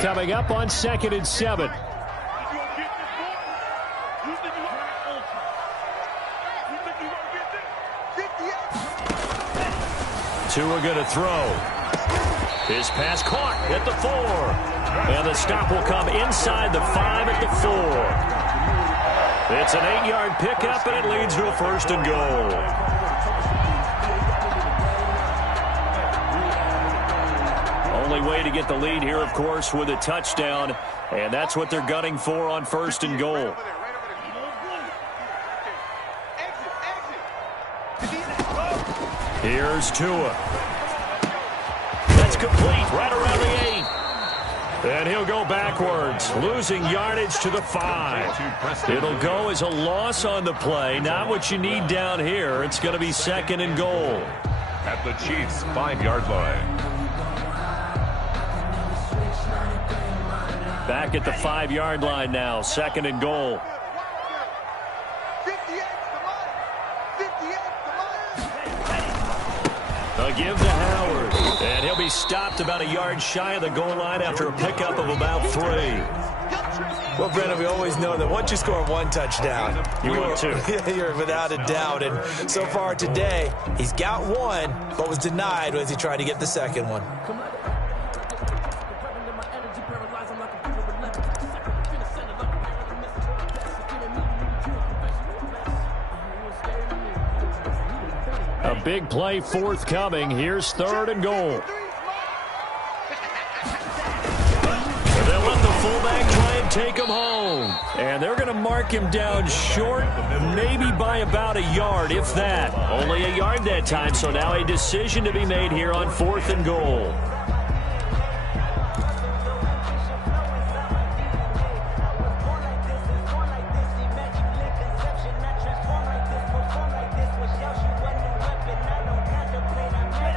Coming up on 2nd and 7. Tua going to throw. His pass caught at the 4. And the stop will come inside the 5 at the 4. It's an 8-yard pickup, and it leads to a 1st and goal. Only way to get the lead here, of course, with a touchdown. And that's what they're gunning for on 1st and goal. Here's Tua. That's complete right around the 8. And he'll go backwards, losing yardage to the 5. It'll go as a loss on the play. Not what you need down here. It's going to be 2nd and goal. At the Chiefs' 5-yard line. Back at the 5-yard line now, 2nd and goal. A give to Howard. And he'll be stopped about a yard shy of the goal line after a pickup of about 3. Well, Brennan, we always know that once you score 1 touchdown, you're without a doubt. And so far today, he's got 1, but was denied as he tried to get the 2nd one. A big play forthcoming. Here's 3rd and goal. They'll let the fullback try and take him home. And they're going to mark him down short, maybe by about a yard, if that. Only a yard that time, so now a decision to be made here on 4th and goal.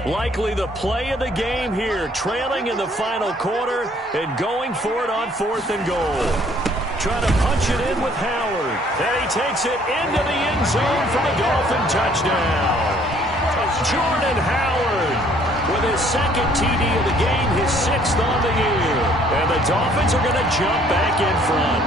Likely the play of the game here, trailing in the final quarter and going for it on 4th and goal. Trying to punch it in with Howard. And he takes it into the end zone for the Dolphin touchdown. Jordan Howard with his 2nd TD of the game, his 6th on the year. And the Dolphins are going to jump back in front.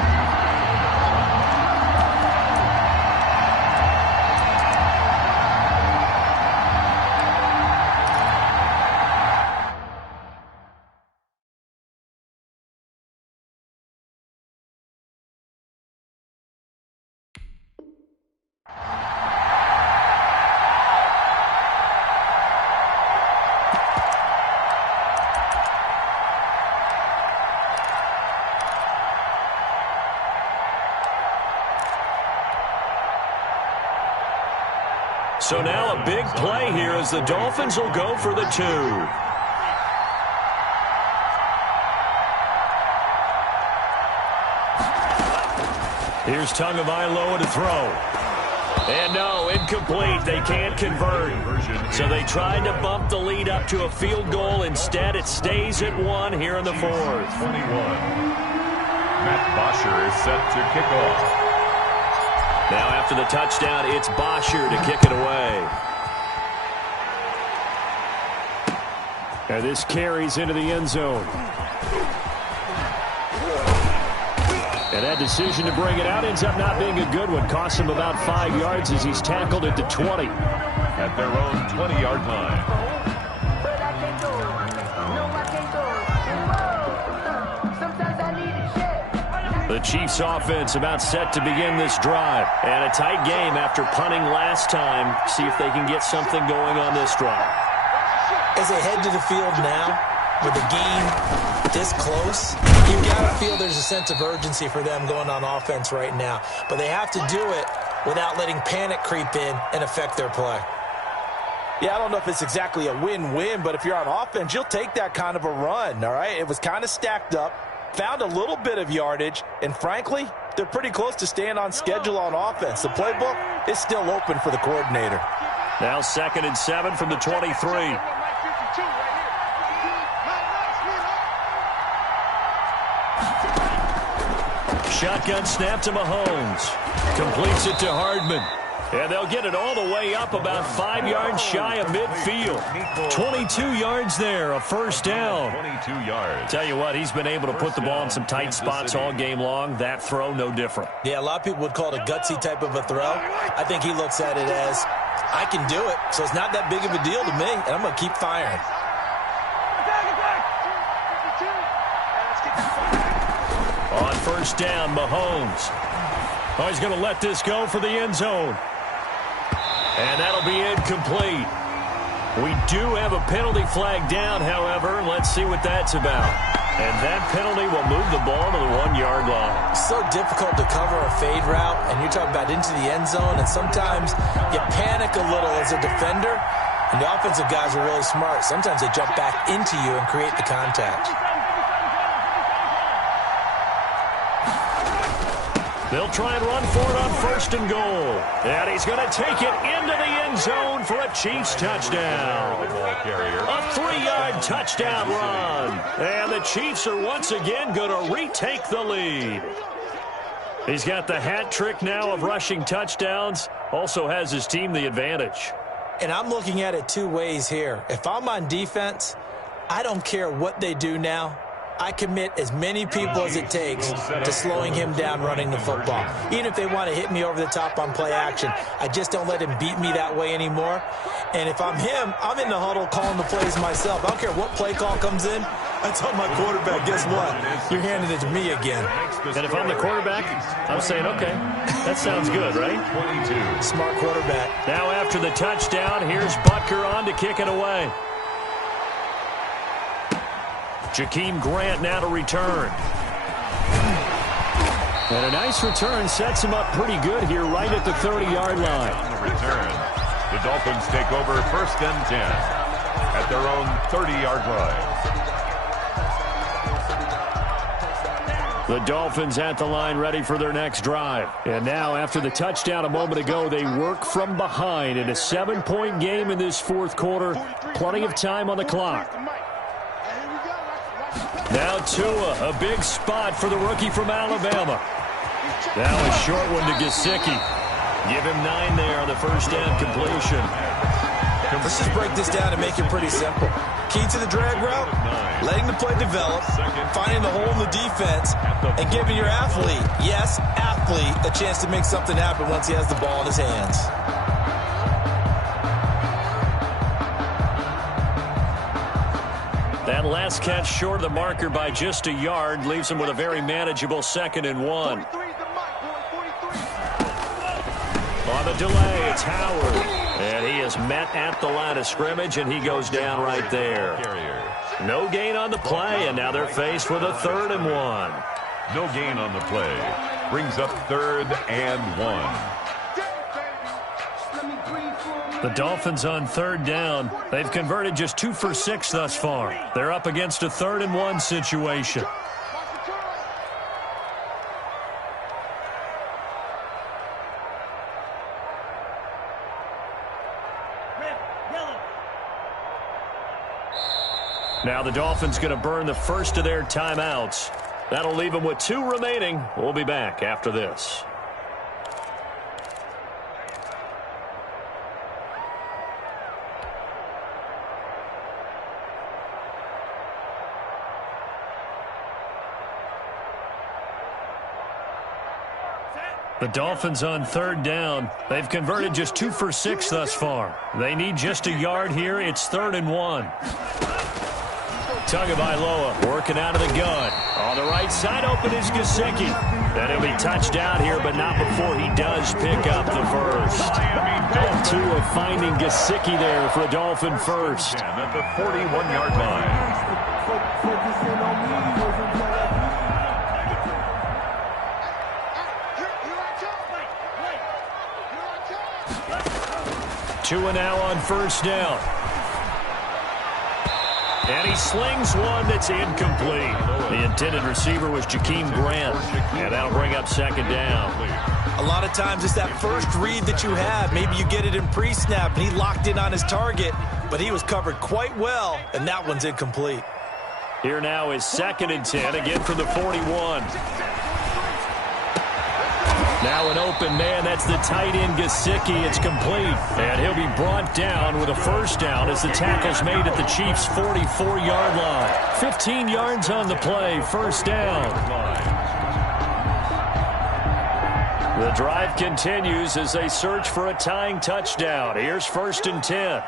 So now a big play here as the Dolphins will go for the 2. Here's Tagovailoa to throw. And no, incomplete. They can't convert. So they tried to bump the lead up to a field goal. Instead, it stays at 1 here in the 4th. 21. Matt Bosher is set to kick off. Now after the touchdown, it's Bosher to kick it away. And this carries into the end zone. And that decision to bring it out ends up not being a good one. Costs him about 5 yards as he's tackled at the 20. At their own 20-yard line. The Chiefs offense about set to begin this drive. And a tight game after punting last time. See if they can get something going on this drive. As they head to the field now, with the game this close, you've got to feel there's a sense of urgency for them going on offense right now. But they have to do it without letting panic creep in and affect their play. Yeah, I don't know if it's exactly a win-win, but if you're on offense, you'll take that kind of a run, all right? It was kind of stacked up, found a little bit of yardage, and frankly, they're pretty close to staying on schedule on offense. The playbook is still open for the coordinator. Now 2nd and 7 from the 23. Shotgun snap to Mahomes. Completes it to Hardman. And they'll get it all the way up about 5 yards shy of midfield. 22 yards there, a first down. 22 yards. Tell you what, he's been able to put the ball in some tight spots all game long. That throw, no different. Yeah, a lot of people would call it a gutsy type of a throw. I think he looks at it as, I can do it, so it's not that big of a deal to me, and I'm going to keep firing. On first down, Mahomes. Oh, he's going to let this go for the end zone. And that'll be incomplete. We do have a penalty flag down, however. Let's see what that's about. And that penalty will move the ball to the 1-yard line. So difficult to cover a fade route, and you're talking about into the end zone, and sometimes you panic a little as a defender, and the offensive guys are really smart. Sometimes they jump back into you and create the contact. They'll try and run for it on 1st and goal. And he's going to take it into the end zone for a Chiefs touchdown. A 3-yard touchdown run. And the Chiefs are once again going to retake the lead. He's got the hat trick now of rushing touchdowns. Also has his team the advantage. And I'm looking at it 2 ways here. If I'm on defense, I don't care what they do now. I commit as many people as it takes to slowing him down running the football. Even if they want to hit me over the top on play action, I just don't let him beat me that way anymore. And if I'm him, I'm in the huddle calling the plays myself. I don't care what play call comes in. I tell my quarterback, guess what? You're handing it to me again. And if I'm the quarterback, I'm saying, okay, that sounds good, right? 22. Smart quarterback. Now after the touchdown, here's Butker on to kick it away. Jakeem Grant now to return. And a nice return sets him up pretty good here right at the 30-yard line. On the return, the Dolphins take over 1st and 10 at their own 30-yard line. The Dolphins at the line ready for their next drive. And now after the touchdown a moment ago, they work from behind in a 7-point game in this 4th quarter. Plenty of time on the clock. Now Tua, a big spot for the rookie from Alabama. Now a short one to Gesicki. Give him 9 there on the first down completion. Let's just break this down and make it pretty simple. Key to the drag route, letting the play develop, finding the hole in the defense, and giving your athlete, yes, athlete, a chance to make something happen once he has the ball in his hands. That last catch short of the marker by just a yard leaves him with a very manageable 2nd and 1. On the delay, it's Howard. And he is met at the line of scrimmage, and he goes down right there. No gain on the play, and now they're faced with a 3rd and 1. No gain on the play. Brings up 3rd and 1. The Dolphins on 3rd down. They've converted just 2 for 6 thus far. They're up against a 3rd and 1 situation. Now the Dolphins going to burn the first of their timeouts. That'll leave them with 2 remaining. We'll be back after this. The Dolphins on third down. They've converted just 2 for 6 thus far. They need just a yard here. It's 3rd and 1. Tagovailoa working out of the gun. On the right side, open is Gesicki. And he'll be touched out here, but not before he does pick up the first. Tua finding Gesicki there for a Dolphin first. At the 41-yard line. Tua now on first down. And he slings one that's incomplete. The intended receiver was Jakeem Grant. And that'll bring up 2nd down. A lot of times it's that first read that you have. Maybe you get it in pre-snap, and he locked in on his target, but he was covered quite well, and that one's incomplete. Here now is 2nd and 10, again from the 41. Now an open man, that's the tight end Gesicki. It's complete, and he'll be brought down with a first down as the tackle's made at the Chiefs' 44-yard line. 15 yards on the play, first down. The drive continues as they search for a tying touchdown. Here's 1st and 10.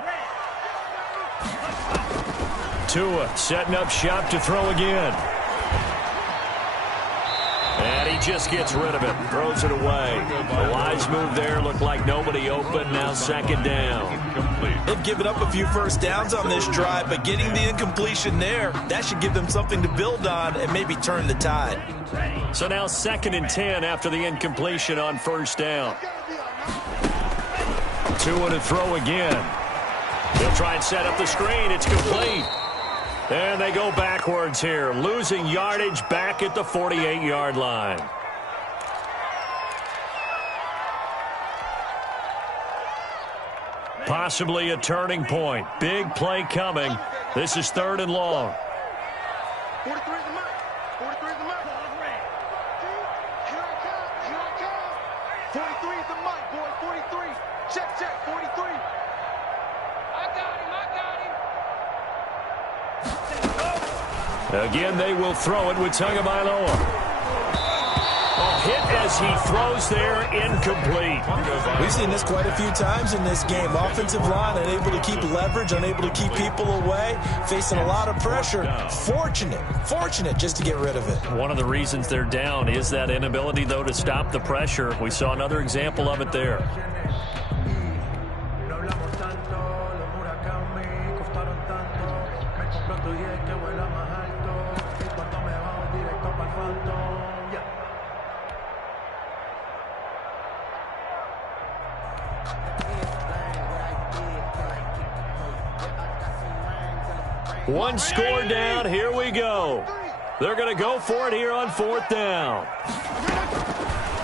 Tua setting up shop to throw again. And he just gets rid of it, throws it away. The wise move there, looked like nobody open, now 2nd down. They've given up a few first downs on this drive, but getting the incompletion there, that should give them something to build on and maybe turn the tide. So now 2nd and 10 after the incompletion on first down. Tua to throw again. They'll try and set up the screen. It's complete. And they go backwards here, losing yardage back at the 48-yard line. Possibly a turning point. Big play coming. This is 3rd and long. 43 is the mark. 43 is the mark. Here I come. Here I come. 43 is the mark, boy. 43. Check. 43. I got him. Again, they will throw it with Tagovailoa. A hit as he throws there, incomplete. We've seen this quite a few times in this game. Offensive line unable to keep leverage, unable to keep people away, facing a lot of pressure. Fortunate just to get rid of it. One of the reasons they're down is that inability, though, to stop the pressure. We saw another example of it there. One score down. Here we go. They're going to go for it here on 4th down.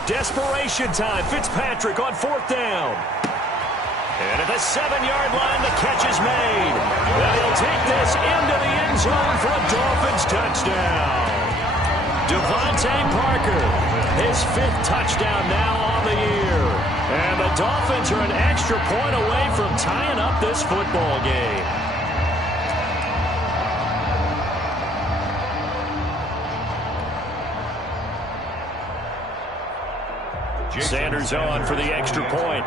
Desperation time. Fitzpatrick on 4th down. And at the 7-yard line, the catch is made. And he'll take this into the end zone for a Dolphins touchdown. Devontae Parker, his 5th touchdown now on the year. And the Dolphins are an extra point away from tying up this football game. Sanders on for the extra point.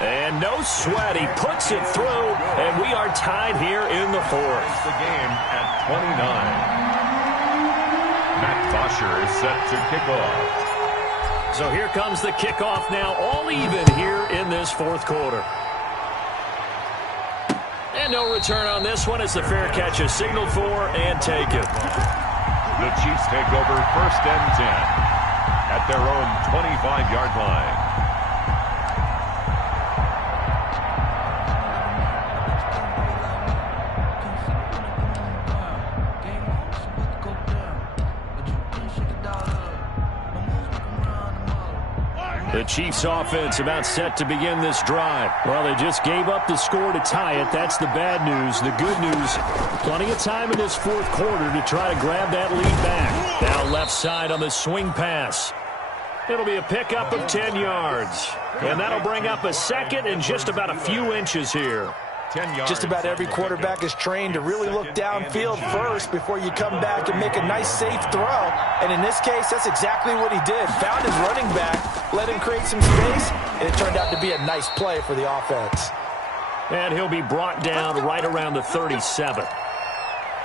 And no sweat. He puts it through, and we are tied here in the 4th. The game at 29. Matt Bosher is set to kick off. So here comes the kickoff now, all even here in this 4th quarter. And no return on this one as the fair catch is signaled for and taken. The Chiefs take over 1st and 10 at their own 25-yard line. The Chiefs offense about set to begin this drive. Well, they just gave up the score to tie it. That's the bad news. The good news, plenty of time in this 4th quarter to try to grab that lead back. Now left side on the swing pass. It'll be a pickup of 10 yards. And that'll bring up a 2nd and just about a few inches here. 10 yards. Just about every quarterback is trained to really look downfield first before you come back and make a nice, safe throw. And in this case, that's exactly what he did. Found his running back, let him create some space, and it turned out to be a nice play for the offense. And he'll be brought down right around the 37.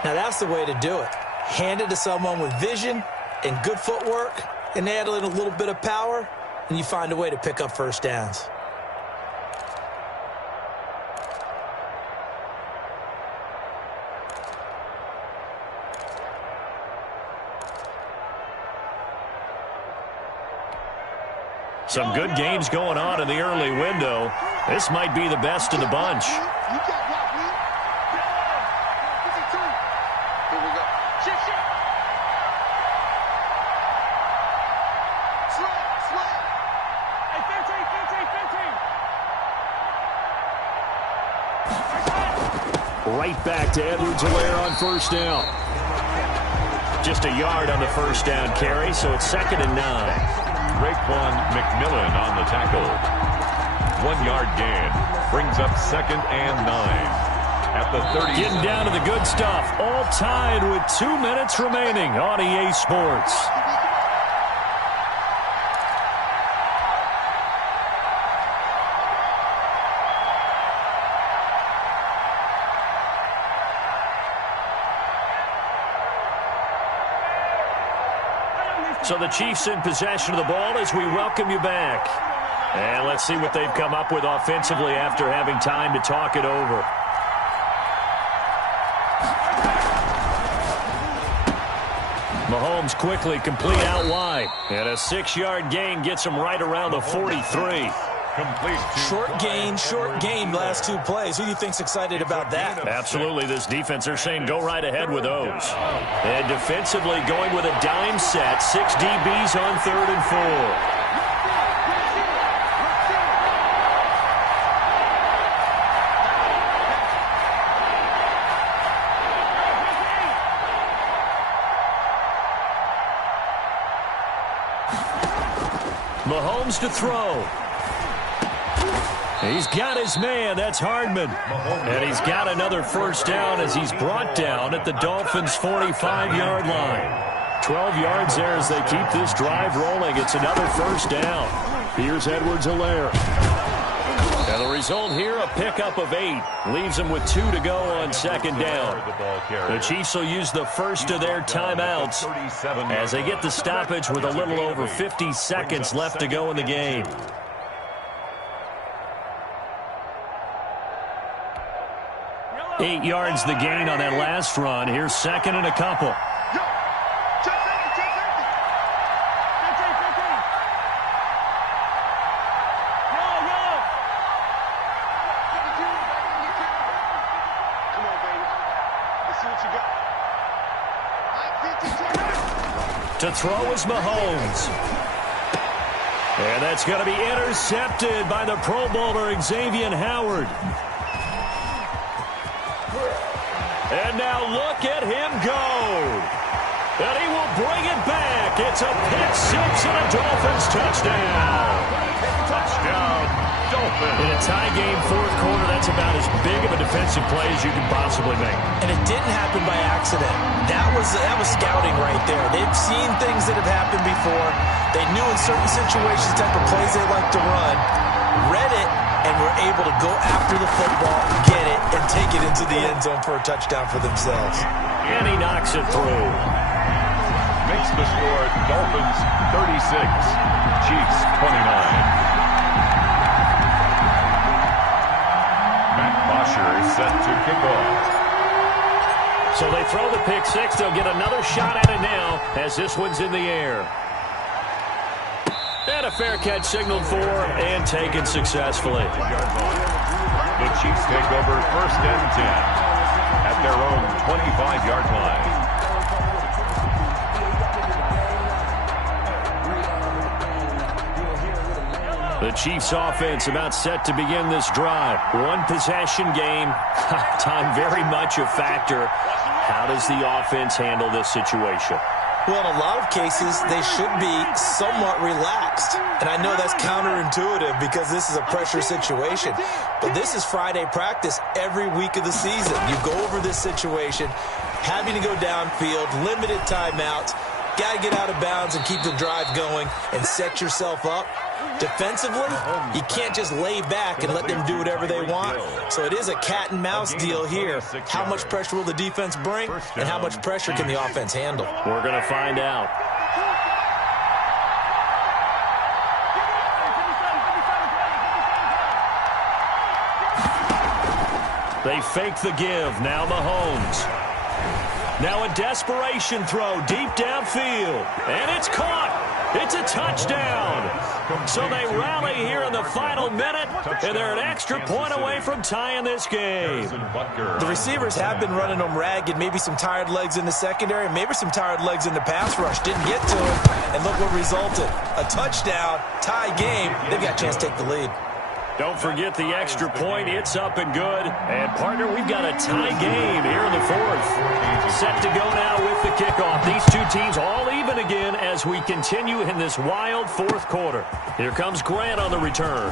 Now, that's the way to do it. Hand it to someone with vision and good footwork, and add in a little bit of power, and you find a way to pick up first downs. Some good games going on in the early window. This might be the best of the bunch. You got block, Will. 52. Here we go. Shit. Slam. Hey, 15. Right back to Edwards-Helaire on first down. Just a yard on the first down carry, so it's 2nd and 9. Raekwon McMillan on the tackle. 1 yard gain. Brings up 2nd and 9. At the 30. Getting down to the good stuff. All tied with 2 minutes remaining on EA Sports. So the Chiefs in possession of the ball as we welcome you back. And let's see what they've come up with offensively after having time to talk it over. Mahomes quickly complete out wide. And a 6-yard gain gets him right around the 43. Complete. Short gain, last 2 plays. Who do you think's excited about that? Absolutely. This defense, they're saying go right ahead with those. And defensively going with a dime set. 6 DBs on 3rd and 4. Mahomes to throw. He's got his man. That's Hardman. And he's got another first down as he's brought down at the Dolphins' 45-yard line. 12 yards there as they keep this drive rolling. It's another first down. Here's Edwards-Helaire. And the result here, a pickup of 8. Leaves them with 2 to go on 2nd down. The Chiefs will use the first of their timeouts as they get the stoppage with a little over 50 seconds left to go in the game. Eight yards the gain on that last run. Here's 2nd and a couple. To throw is Mahomes. And that's going to be intercepted by the Pro Bowler Xavier Howard. And now look at him go. And he will bring it back. It's a pick-6 and a Dolphins touchdown. Touchdown, Dolphins. In a tie game, 4th quarter, that's about as big of a defensive play as you can possibly make. And it didn't happen by accident. That was scouting right there. They've seen things that have happened before. They knew in certain situations type of plays they like to run, read it, and were able to go after the football, get it, and take it into the end zone for a touchdown for themselves. And he knocks it through. Makes the score Dolphins 36, Chiefs 29. Matt Bosher is set to kick off. So they throw the pick-6. They'll get another shot at it now as this one's in the air. And a fair catch signaled for and taken successfully. The Chiefs take over 1st and 10 at their own 25-yard line. The Chiefs offense about set to begin this drive. 1 possession game. Time very much a factor. How does the offense handle this situation? Well, in a lot of cases, they should be somewhat relaxed. And I know that's counterintuitive because this is a pressure situation. But this is Friday practice every week of the season. You go over this situation, having to go downfield, limited timeouts, got to get out of bounds and keep the drive going and set yourself up. Defensively, you can't just lay back and let them do whatever they want. So it is a cat and mouse deal here. How much pressure will the defense bring, and how much pressure can the offense handle? We're going to find out. They fake the give. Now Mahomes. Now a desperation throw deep downfield. And it's caught. It's a touchdown. So they rally here in the final minute, and they're an extra point away from tying this game. The receivers have been running them ragged. Maybe some tired legs in the secondary, maybe some tired legs in the pass rush. Didn't get to him, and look what resulted. A touchdown, tie game. They've got a chance to take the lead. Don't forget the extra point. It's up and good. And, partner, we've got a tie game here in the fourth. Set to go now with the kickoff. These two teams all even again as we continue in this wild fourth quarter. Here comes Grant on the return.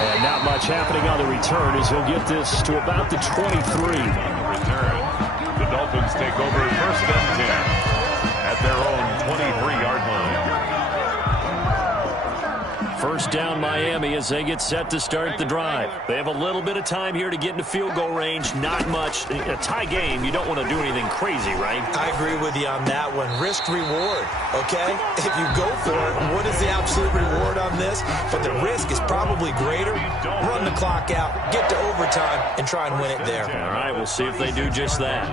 And not much happening on the return as he'll get this to about the 23. Return. The Dolphins take over first and 10 at their own 23-yard line. First down Miami as they get set to start the drive. They have a little bit of time here to get into field goal range. Not much. A tie game, you don't want to do anything crazy, right? I agree with you on that one. Risk reward, okay? If you go for it, what is the absolute reward on this? But the risk is probably greater. Run the clock out, get to overtime, and try and win it there. All right, we'll see if they do just that.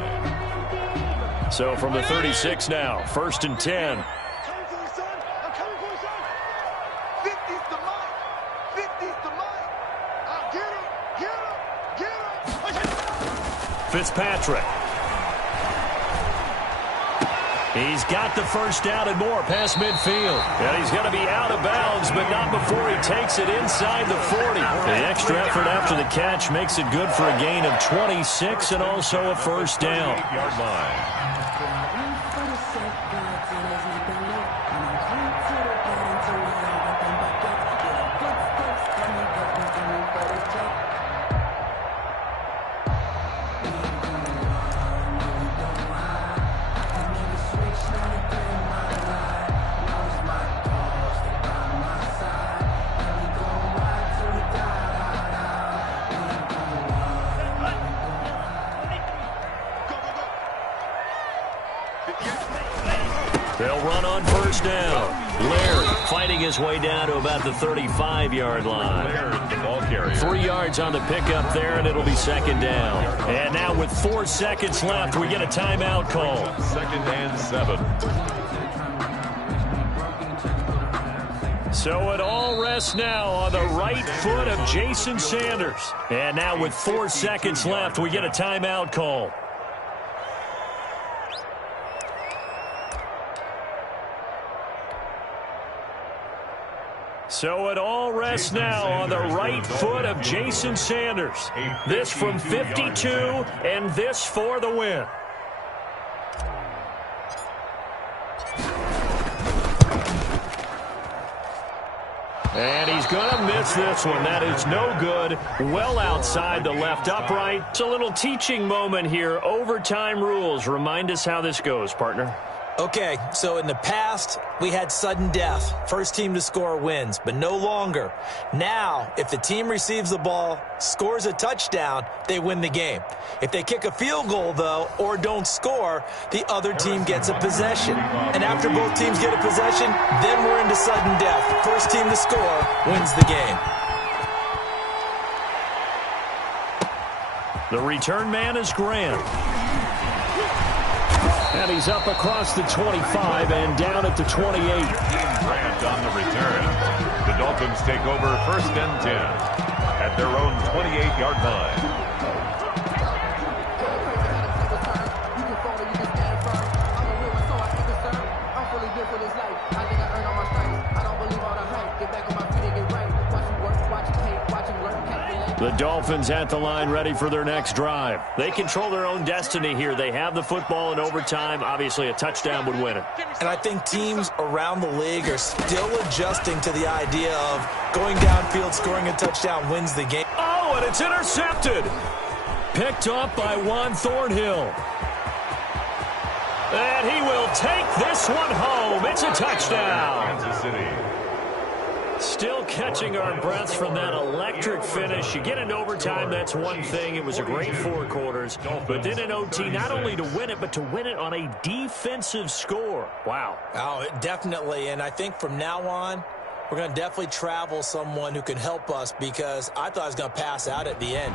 So from the 36 now, first and 10. Fitzpatrick. He's got the first down and more past midfield. And he's going to be out of bounds, but not before he takes it inside the 40. The extra effort after the catch makes it good for a gain of 26 and also a first down. 8-yard line. They'll run on first down. Laird fighting his way down to about the 35-yard line. 3 yards on the pickup there, and it'll be second down. And now with 4 seconds left, we get a timeout call. Second and 7. So it all rests now on the right foot of Jason Sanders. And now with 4 seconds left, we get a timeout call. So it all rests now on the right foot of Jason Sanders. This from 52, and this for the win. And he's going to miss this one. That is no good. Well outside the left upright. It's a little teaching moment here. Overtime rules. Remind us how this goes, partner. Okay, so in the past, we had sudden death. First team to score wins, but no longer. Now, if the team receives the ball, scores a touchdown, they win the game. If they kick a field goal, though, or don't score, the other team gets a possession. And after both teams get a possession, then we're into sudden death. First team to score wins the game. The return man is Grant. And he's up across the 25 and down at the 28. Grant on the return. The Dolphins take over first and 10 at their own 28-yard line. The Dolphins at the line ready for their next drive. They control their own destiny here. They have the football in overtime. Obviously, a touchdown would win it. And I think teams around the league are still adjusting to the idea of going downfield, scoring a touchdown wins the game. Oh, and it's intercepted. Picked up by Juan Thornhill. And he will take this one home. It's a touchdown. Kansas City. Still catching our breaths from that electric finish. You get into overtime, that's one thing. It was a great 4 quarters. But then in OT, not only to win it, but to win it on a defensive score. Wow. Oh, definitely. And I think from now on, we're going to definitely travel someone who can help us because I thought I was going to pass out at the end.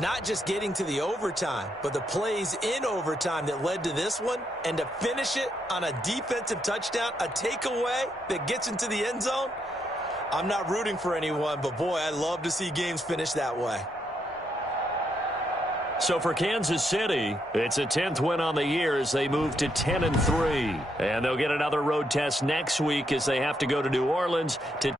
Not just getting to the overtime, but the plays in overtime that led to this one. And to finish it on a defensive touchdown, a takeaway that gets into the end zone. I'm not rooting for anyone, but boy, I love to see games finish that way. So for Kansas City, it's a 10th win on the year as they move to 10-3. And they'll get another road test next week as they have to go to New Orleans to